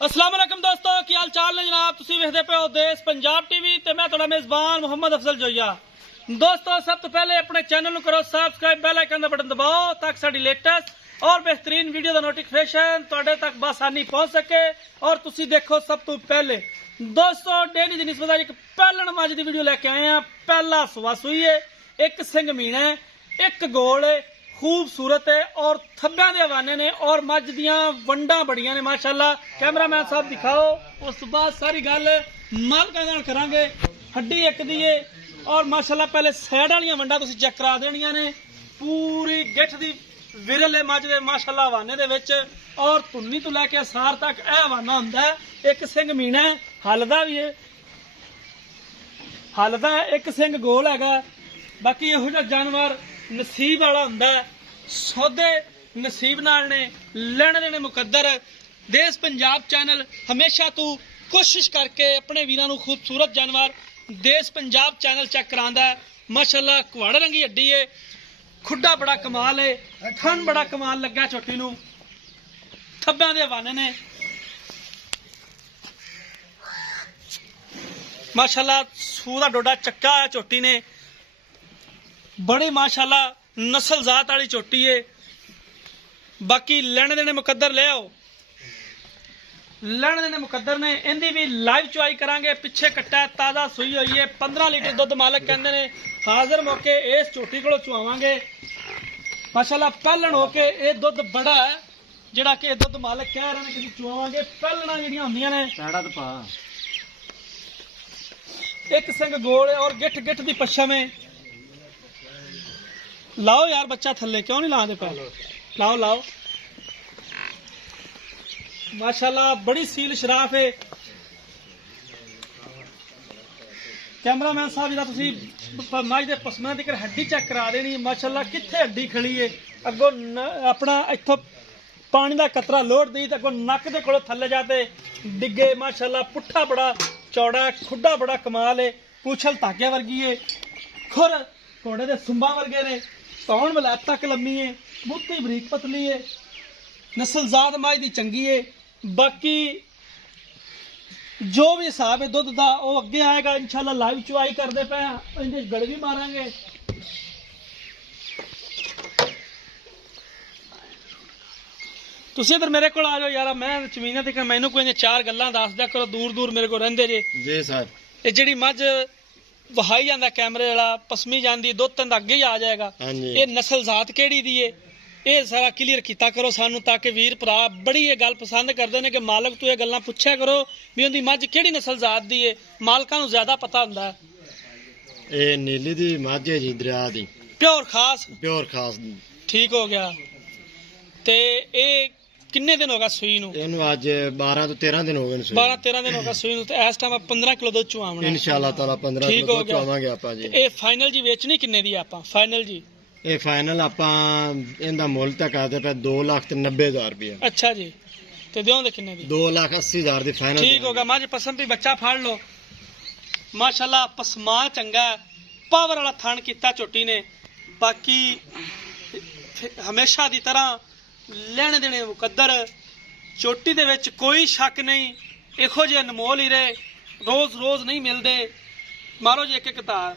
अस्सलाम वालेकुम दोस्तों की हाल चाल ने जनाब तुसी वेखदे पे हो देश पंजाब टीवी ते मैं तुहाडा मेजबान मोहम्मद अफजल जोइया। दोस्तों सब तो पहले अपने चैनल को करो सब्सक्राइब, बेल आइकन का बटन दबाओ ताकि साडी लेटेस्ट और बेहतरीन वीडियो का नोटिफिकेशन तुहाडे तक बआसानी पहुंच सके और तुसी देखो सब तो पहले। दोस्तों डेली दी निस्बत एक पहलन मज की वीडियो लेके आए हैं। पहला सुआ सूई है, एक सिंह मीना है, एक गोल है, खूबसूरत है और थब्बा दे हवाने ने और मज दियां वंडा बड़ियां ने माशाअल्लाह। कैमरामैन साहब दिखाओ। उस बाद सारी गल मालका नाल करांगे। हड्डी एक दी है और माशाअल्लाह पहले साइड वाली वंडा तुसीं चेक करा देनियां ने। पूरी गिठ दी विरल है मज दे माशाअल्लाह हवाने दे विच और धुन्नी तो लैके सार तक यह हवाना हुंदा है। एक सिंह मीना है, हलदा भी है, हलदा एक सिंह गोल हैगा। बाकी इहो जिहा जानवर नसीब वाला हुंदा है। सौदे नसीब नाल ने, लेने देने मुकद्दर। देश पंजाब चैनल हमेशा तू कोशिश करके अपने वीरां नूं खूबसूरत जानवर देश पंजाब चैनल चेक करांदा है। माशाअल्लाह कुहाड़ रंगी हड्डी है, खुड्डा बड़ा कमाल है, थन बड़ा कमाल लगा झोटी नूं, थब्बियां दे हवाने ने माशाअल्लाह। सूह दा डोडा चक्का है झोटी ने, बड़ी माशाअल्लाह नस्ल जात वाली झोटी है। बाकी लेने देने मुकद्दर ले आओ, लेने देने मुकद्दर ने। इनकी भी लाइव चुआई करांगे। पिछे कट्टा ताज़ा सूई हुई है, 15 लीटर दुध मालक कहते ने। हाजिर मौके इस झोटी को चुआवांगे माशाअल्लाह। पहलन होके ये दुध बड़ा है जिहड़ा कि दुध मालक कह रहे हैं कि चुआवांगे। पहलना जिहड़ियां हुंदियां ने साड़ा तो पा एक सिंह गोल है और गिठ गिठ दी पछम है। लाओ यार बच्चा थल्ले क्यों नहीं लाते पे, लाओ लाओ माशाल्लाह बड़ी सील शराफ है। कैमरामैन साहब जरा तुसी मज दे पसमें तक हड्डी चेक करा देनी माशाल्लाह। कित्थे हड्डी खड़ी है, अगों अपना इत्थों पानी का कतरा लोट दी तो अगों नक दे कोलों थल्ले जाते डिगे माशाल्लाह। पुट्ठा बड़ा चौड़ा, खुड्डा बड़ा कमाल है, पूछल धागे वर्गी है, खुर घोड़े दे सुंबा वर्गे ने, तौण वलैत तक लम्मी है, मुत्ती बरीक पतली है, नस्ल जात मज दी चंगी है। बाकी जो भी हिसाब है दुध का वो अगे आएगा इंशाल्लाह। लाइव चुआई करते पे इन्हें गड़ भी मारांगे। तुसीं इधर मेरे को आ जाओ यार, मैं जमीन तक मैनू कोई चार गल्लां दस दिया करो। दूर दूर मेरे को रहिंदे जे जी सर। ये जिहड़ी मझ वहाई जाता कैमरे वाला पसमी जाती दुध तन अगे ही आ जाएगा। ये नस्ल जात केड़ी दी है ये सारा क्लीयर किया करो सानू, ताकि वीर भरा बड़ी ये गल पसंद करते हैं कि मालक तू ये गल्लां पुछया करो भी उनकी मझ केड़ी नस्ल जात दी है। मालकां नूं ज्यादा पता हुंदा है। ये नीली दी मझ है जी, दरिया दी प्योर खास। प्योर खास ठीक हो गया। ते ये किन्ने दिन होगा सूई नूं? इहनूं अज 12 तो 13 दिन हो गए सूई। 12-13 दिन होगा सूई नूं ते इस टाइम 15 किलो दुध चुआवना इंशाअल्लाह ताला 15 किलो दुध चुआवांगे आपां जी। ये फाइनल जी वेचनी किन्ने दी आपां? फाइनल जी ये फाइनल आपां इहदा मुੱਲ तक आते पे 2,90,000 रुपया। अच्छा जी, ते देओ दे किन्ने दी? 2,80,000 दी फाइनल। ठीक होगा। मझ पसंद भी बच्चा फाड़ लो माशाअल्लाह। पसमा चंगा है, पावर वाला थान किता झोटी ने। बाकी हमेशा दी तरह लेने देने मुकद्दर, चोटी दे विच कोई शक नहीं। इहो जे अनमोल हीरे रोज रोज नहीं मिलते। मारो जी एक एक तार।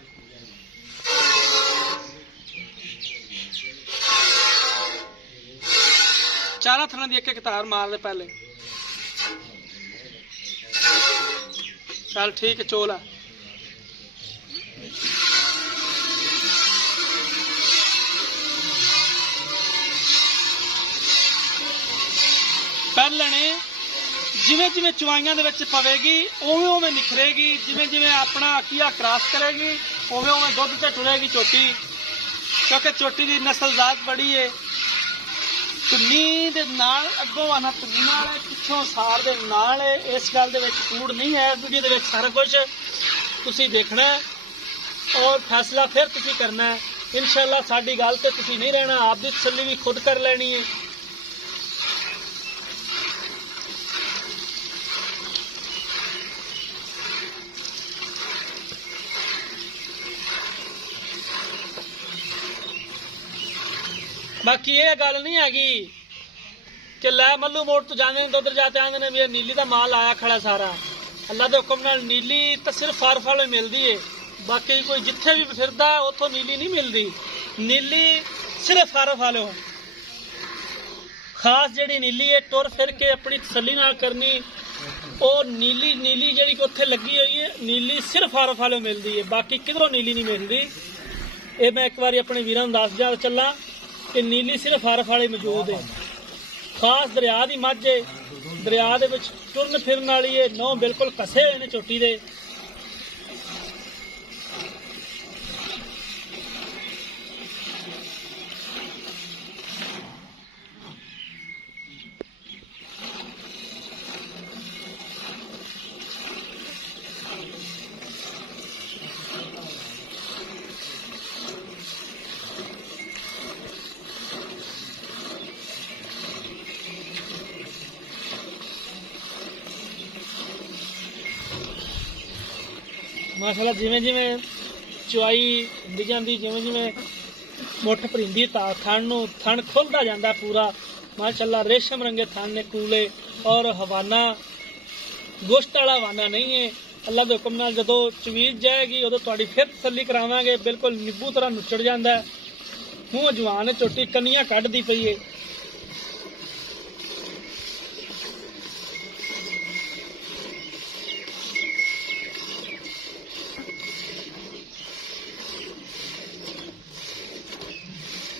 चारा थना दी एक एक तार मार दे पहले। चल ठीक है, चोला पहलने जिमें जिमें चुवाइयां दे विच पवेगी उवें उवें निखरेगी। जिमें जिमें अपना अकीया क्रॉस करेगी उवें उवें दुध ते टुरेगी झोटी, क्योंकि झोटी की नस्ल जात बड़ी है। धुन्नी दे नाल अगों आना धुन्नी नाल है, पिछों सार दे नाल है। इस गल दे विच कूड़ नहीं है। वीडियो दे विच सारा कुछ तुसीं देखना है और फैसला फिर तुसीं करना है इंशाअल्लाह। साडी गल ते तुसीं नहीं रहना, आप दी तसल्ली भी खुद कर लेनी है। बाकी ये गल नहीं हैगी कि लै मल्लू मोड़ तो जाने तो उधर जाते आंगे ने भी नीली का माल आया खड़ा सारा। अल्लाह के हुक्म नाल नीली तो सिर्फ फारफ वाले मिलती है, बाकी कोई जिथे भी फिरदा है उतों नीली नहीं मिलती। नीली सिर्फ फारफ वाले हो। खास जी नीली है टुर फिर के अपनी तसली नाल करनी। और नीली नीली जी उत्थे लगी हुई है, नीली सिर्फ फारफ वाले मिलती है, बाकी किधरों नीली नहीं मिलती। ये मैं एक बार अपने वीरों दस जा चला कि नीली सिर्फ फारफ वाले मौजूद है। खास दरिया की मझ है, दरिया दे विच टुरन फिरन वाली है, नौ बिल्कुल कसे हुए ने चोटी दे। माशाल्लाह जिमें जिमें चुआई दी जाती, जिमें जिमें मुठ भरिंदी थण खुलता जाता पूरा। माशाल्लाह रेशम रंगे थण ने कूले और हवाना गोश्त वाला हवाना नहीं है। अल्लाह के हुक्म नाल जदों चवीज जाएगी उदों तुहाडी फिर तसल्ली करावांगे। बिल्कुल नींबू तरह नुचड़ जाता है, मूँह जवान है, चोटी कन्नियां कढ़दी पई है।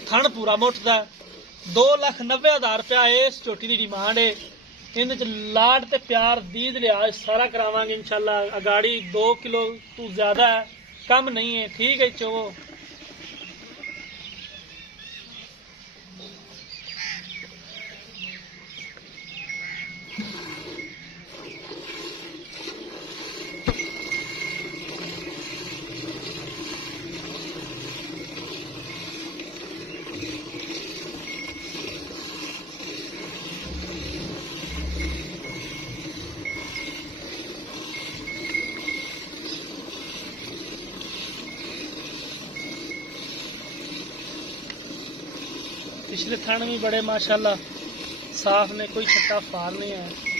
थण पूरा मुठ का 2,90,000 रुपया इस झोटी की डिमांड है। इन लाड ते प्यार दीद लिहाज सारा करावांगे इंशाल्लाह। अगाड़ी 2 किलो तू ज्यादा है, कम नहीं है, ठीक है चो। पिछले थण भी बड़े माशाल्लाह साफ ने, कोई छट्टा फार नहीं है।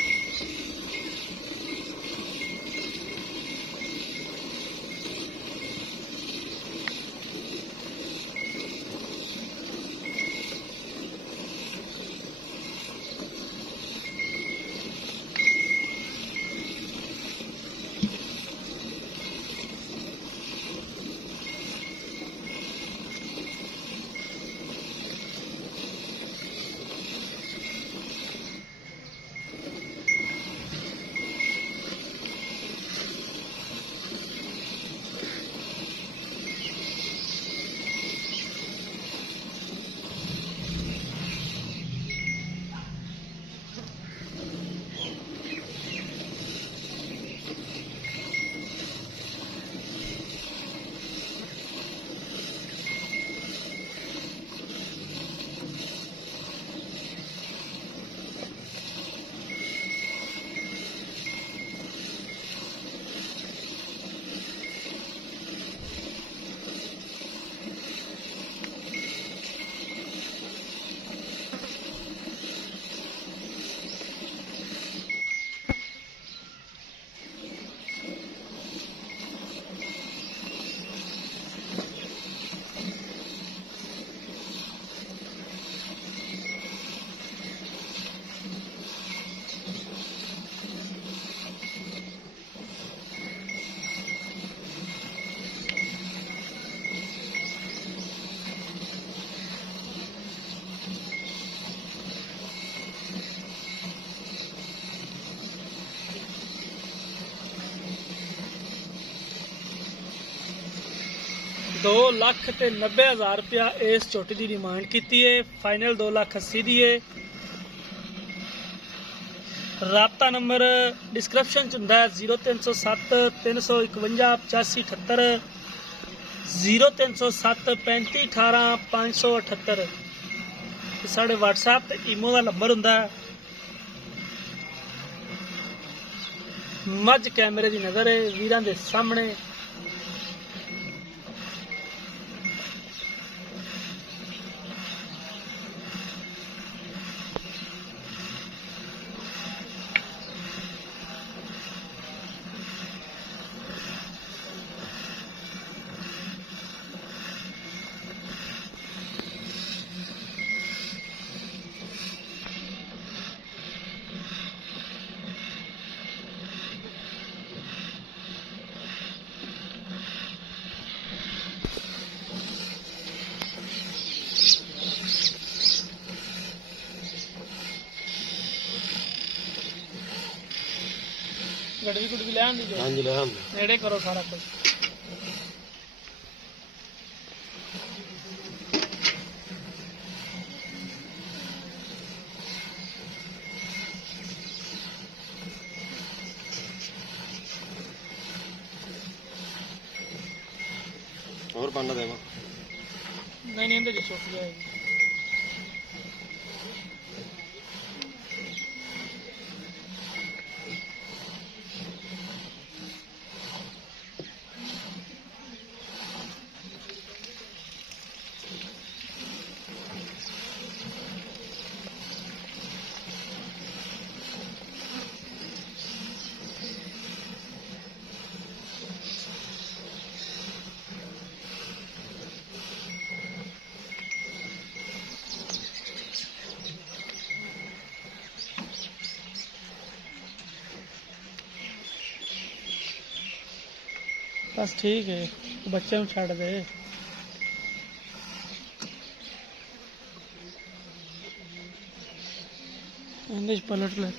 दो लख ते 90,000 रुपया इस झोटी की डिमांड की है। फाइनल 2,80,000 दी है। राबता नंबर डिस्क्रिप्शन च हुंदा है 0307 351 8578 0307 35 18 578। साढ़े व्हाट्सएप ते ईमो का नंबर हुंदा है। मझ कैमरे की नज़र है वीरां दे सामने। ਗੜਵੀ ਗੁੜਵੀ ਲੈਣ ਦੀ ਹਾਂਜੀ ਲੈ ਆਉਂਦੇ। ਨੇੜੇ ਕਰੋ ਸਾਰਾ ਕੁਝ। ਹੋਰ ਬੰਨ ਦੇਵਾਂ। ਨਹੀਂ ਨਹੀਂ, ਇਹਦੇ ਚ ਸੁੱਕ ਜਾਏਗੀ। बस ठीक है, बच्चे में छड़ दे। पलट ले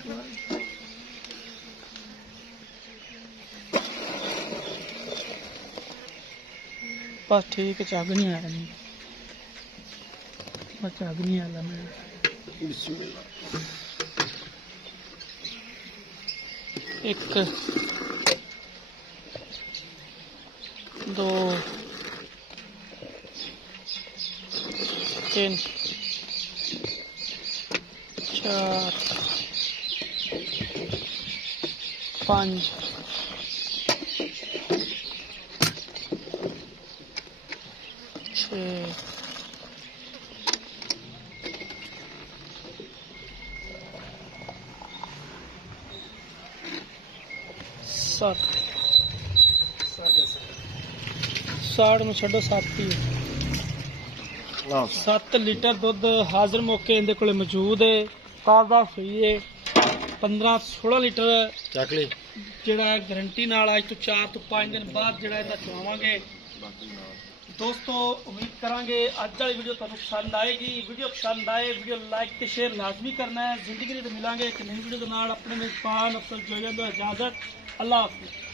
बस ठीक है। झग नहीं आ रही, बस झग नहीं आ रहा मेरे। एक 2 3 4 5 6 7 साढ़ में छो 7 ही। 7 लीटर दुध हाजिर मौके इनके कोल मौजूद है। ताज़ा सही है। 15-16 लीटर ਚੱਕਲੀ ਜਿਹੜਾ गारंटी नाल अज तो 4 ਤੋਂ 5 दिन बाद ਜਿਹੜਾ ਇਹਦਾ ਚਵਾਵਾਂਗੇ। दोस्तों उम्मीद करांगे अज वाली वीडियो तुहानू पसंद आएगी। वीडियो पसंद आए वीडियो लाइक ते शेयर लाजमी करना है। जिंदगी में मिलांगे एक नई वीडियो के नाल। अपने मेजबान अफसर जोया इजाजत। अल्लाह हाफिज़।